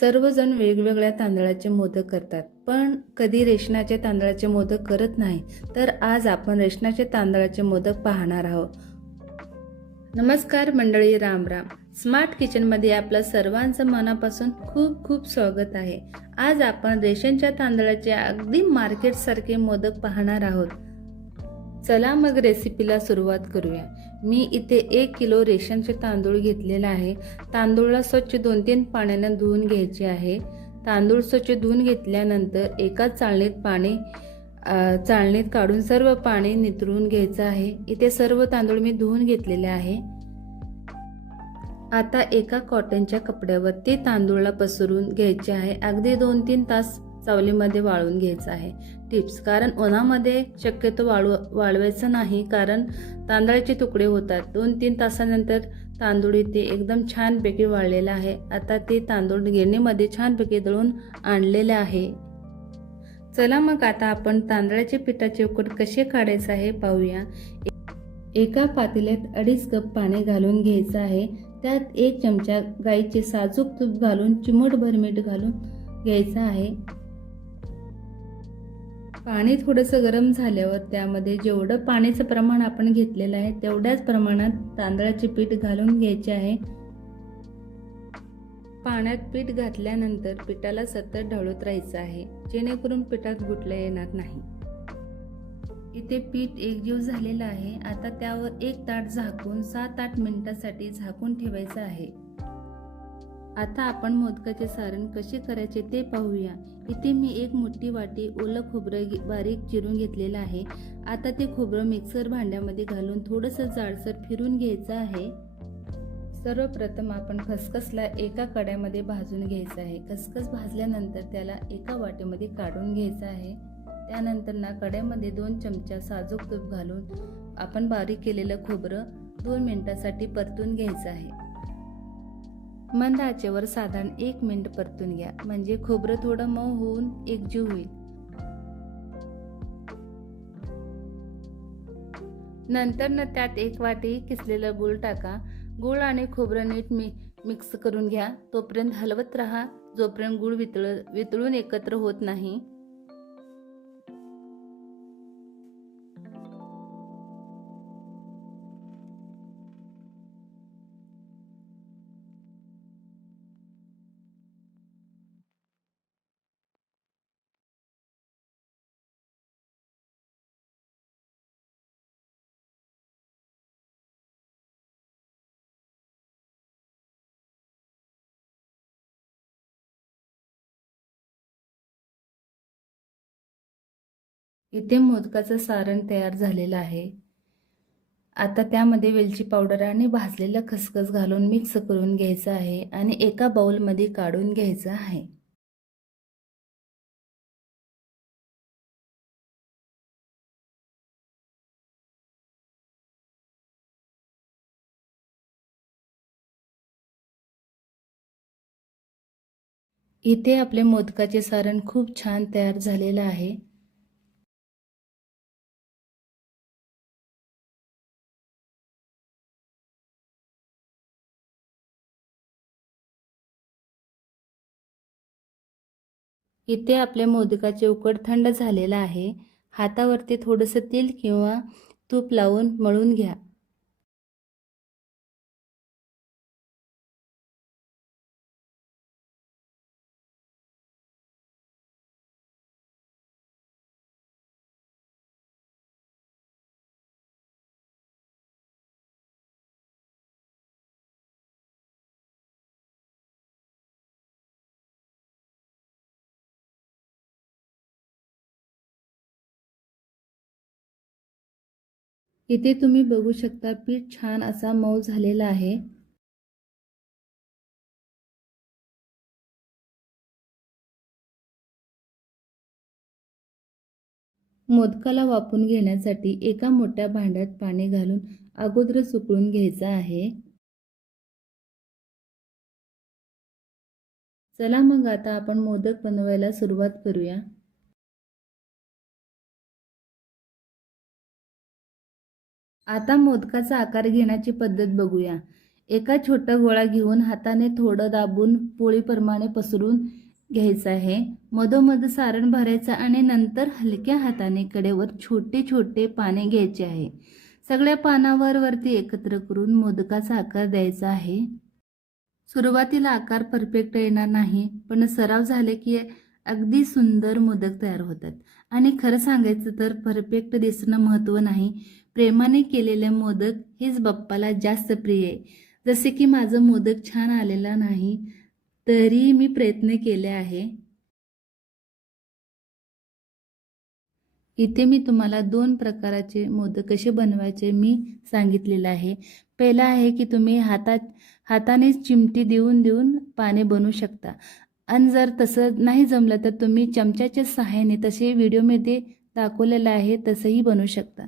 सर्वजण वेगवेगळ्या तांदळाचे मोदक करतात. पण कधी रेशनाचे तांदळाचे मोदक करत नाही तर आज आपण रेशनाचे तांदळाचे मोदक पाहणार आहोत. नमस्कार मंडळी राम राम. स्मार्ट किचनमध्ये आपलं सर्वांचं मनापासून खूप खूप स्वागत आहे. आज आपण रेशनच्या तांदळाचे अगदी मार्केटसारखे मोदक पाहणार आहोत. चला मग रेसिपीला सुरुवात करूया. मी इथे एक किलो रेशनचे तांदूळ घेतलेला आहे. तांदूळला स्वच्छ दोन तीन पाण्यानं धुवून घ्यायचे आहे. तांदूळ स्वच्छ धुवून घेतल्यानंतर एका चाळणीत पाणी चाळणीत काढून सर्व पाणी नितळून घ्यायचं आहे. इथे सर्व तांदूळ मी धुवून घेतलेले आहे. आता एका कॉटनच्या कपड्यावर ते तांदूळला पसरून घ्यायचे आहे. अगदी दोन तीन तास चावलीमध्ये वाळून घ्यायचं आहे. टिप्स कारण उन्हामध्ये शक्यतो वाळू वाळवायचं नाही कारण तांदळाचे तुकडे होतात. दोन तीन तासानंतर तांदूळ इथे एकदम छानपैकी वाळलेला आहे. आता ते तांदूळ गिरणीमध्ये छानपैकी दळून आणलेले आहे. चला मग आता आपण तांदळाचे पिठाचे उकड कसे काढायचं आहे पाहूया. एका पातेल्यात अडीच कप पाणी घालून घ्यायचं आहे. त्यात एक चमचा गाईचे साजूक तूप घालून चिमूटभर मीठ घालून घ्यायचं आहे. पाणी थोडंसं गरम झाल्यावर त्यामध्ये जेवढं पाण्याचं प्रमाण आपण घेतलेलं आहे तेवढ्याच प्रमाणात तांदळाचे पीठ घालून घ्यायचे आहे. पाण्यात पीठ घातल्यानंतर पिठाला सतत ढवळत राहायचं आहे जेणेकरून पिठात गुटल्या येणार नाही. इथे पीठ एकजीव झालेलं आहे आता त्यावर एक ताट झाकून सात आठ मिनिटासाठी झाकून ठेवायचं आहे. आता आपण मोदकाचे सारण कसे करायचे ते पाहूया. इथे मी एक मोठी वाटी ओलं खोबरं बारीक चिरून घेतलेलं आहे. आता ते खोबरं मिक्सर भांड्यामध्ये घालून थोडंसं जाडसर फिरून घ्यायचं आहे. सर्वप्रथम आपण खसखसला एका कड्यामध्ये भाजून घ्यायचं आहे. खसखस भाजल्यानंतर त्याला एका वाटीमध्ये काढून घ्यायचं आहे. त्यानंतर ना कड्यामध्ये दोन चमचा साजूक तूप घालून आपण बारीक केलेलं खोबरं दोन मिनिटासाठी परतून घ्यायचं आहे. मंद आचेवर साधारण एक मिनिट परतून घ्या. म्हणजे खोबरं थोडं मऊ होऊन एकजीव होईल. नंतर न त्यात एक वाटी किसलेलं गूळ टाका. गूळ आणि खोबरं नीट मी मिक्स करून घ्या. तोपर्यंत हलवत राहा. जोपर्यंत गूळ वितळ वितळून एकत्र होत नाही इथे मोदकाचं सारण तयार झालेलं आहे. आता त्यामध्ये वेलची पावडर आणि भाजलेलं खसखस घालून मिक्स करून घ्यायचं आहे आणि एका बाउलमध्ये काढून घ्यायचं आहे. इथे आपले मोदकाचे सारण खूप छान तयार झालेलं आहे. इथे आपल्या मोदकाचे उकड थंड झालेला आहे. हातावरती थोडंसं तेल किंवा तूप लावून मळून घ्या. इथे तुम्ही बघू शकता पीठ छान असा मऊ झालेला आहे. मोदकाला वापून घेण्यासाठी एका मोठ्या भांड्यात पाणी घालून अगोदर सुकळून घ्यायचं आहे. चला मग आता आपण मोदक बनवायला सुरुवात करूया. आता मोदकाचा आकार घेण्याची पद्धत बघूया. एका छोटा गोळा घेऊन हाताने थोडं दाबून पोळीप्रमाणे पसरून घ्यायचं आहे. मधोमध सारण भरायचं आणि नंतर हलक्या हाताने कडेवर छोटे छोटे पाने घ्यायचे आहे. सगळ्या पानावर वरती एकत्र करून मोदकाचा आकार द्यायचा आहे. सुरुवातीला आकार परफेक्ट येणार नाही पण सराव झाले की अगदी सुंदर मोदक तयार होतात. आणि खरं सांगायचं तर परफेक्ट दिसणं महत्त्व नाही. प्रेमाने केलेले मोदक हेच बाप्पाला जास्त प्रिय आहे. जसे की माझं मोदक छान आलेला नाही तरी मी प्रयत्न केले आहे. इथे मी तुम्हाला दोन प्रकाराचे मोदक कसे बनवायचे मी सांगितलेलं आहे. पहिला आहे की तुम्ही हातात हाताने चिमटी देऊन देऊन पाने बनवू शकता. आणि जर तसं नाही जमलं तर तुम्ही चमच्याच्या सहाय्याने तसे व्हिडिओमध्ये दाखवलेलं आहे तसंही बनवू शकता.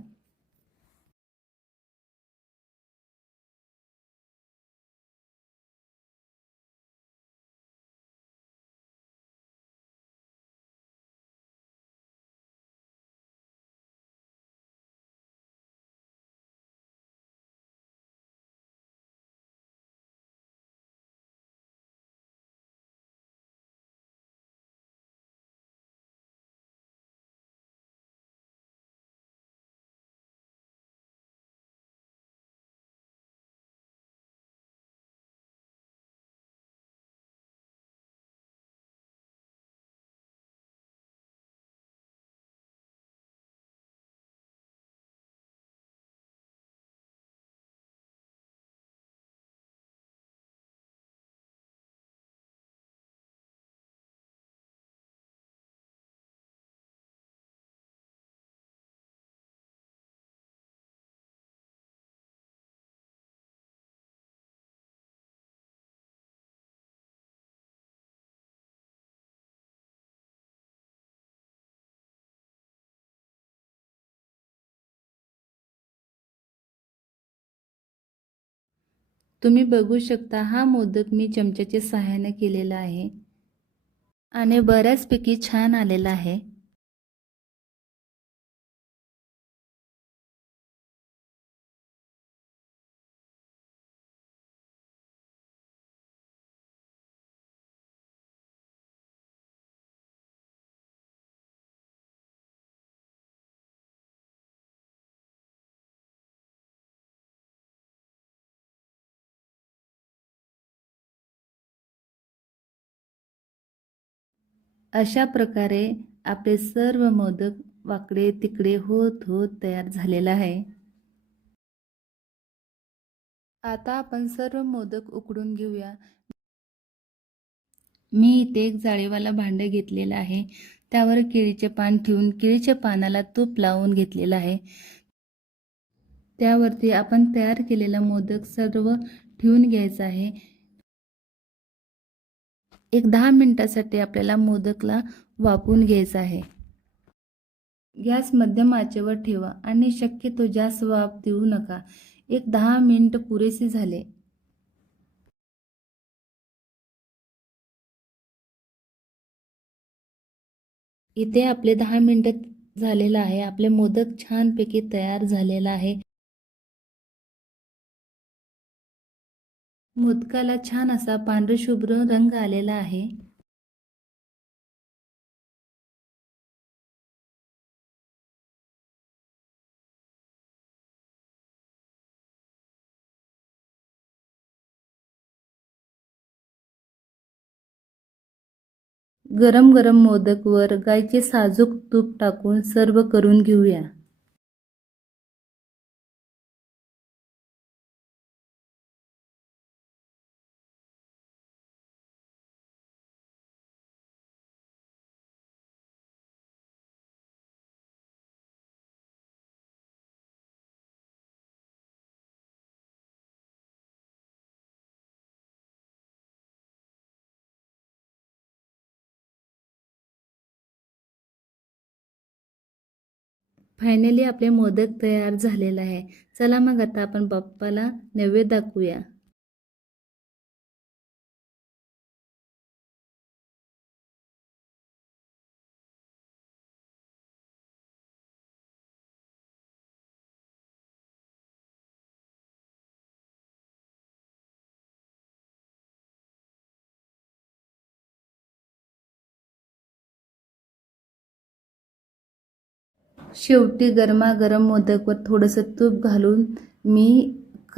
तुम्ही बघू शकता हा मोदक मी चमच्याच्या सहाय्याने केलेला आहे. आणि बऱ्याचपैकी छान आलेला आहे. अशा प्रकारे आपले सर्व मोदक वाकडे तिकडे होत होत तयार झालेला आहे. आता आपण सर्व मोदक उकडून घेऊया. मी इथे एक जाळीवाला भांडं घेतलेलं आहे. त्यावर केळीचे पान ठेवून केळीच्या पानाला तूप लावून घेतलेलं आहे. त्यावरती आपण तयार केलेला मोदक सर्व ठेवून घ्यायचा आहे. एक दहा मिनिटासाठी आपल्याला मोदकला वापून घ्यायचं आहे. गॅस मध्यम आचेवर ठेवा आणि शक्यतो जास्त वाफ देऊ नका. एक दहा मिनिट पुरेसे झाले. इथे आपले दहा मिनटं झालेलं आहे. आपले मोदक छानपैकी तयार झालेला आहे. मोदकाला छान असा पांढरशुभ्र रंग आलेला आहे. गरम गरम मोदकवर गायचे साजूक तूप टाकून सर्व करून घेऊया. फायनली आपले मोदक तयार झालेला आहे. चला मग आता आपण बाप्पाला नैवेद्य दाखवूया. शेवटी गरमागरम मोदकवर थोडंसं तूप घालून मी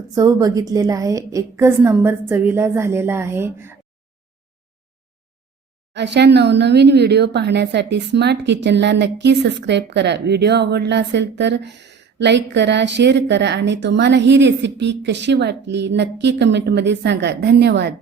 चव बघितलेला आहे. एकच नंबर चवीला झालेला आहे. अशा नवनवीन व्हिडिओ पाहण्यासाठी स्मार्ट किचनला नक्की सबस्क्राईब करा. व्हिडिओ आवडला असेल तर लाईक करा शेअर करा आणि तुम्हाला ही रेसिपी कशी वाटली नक्की कमेंटमध्ये सांगा. धन्यवाद.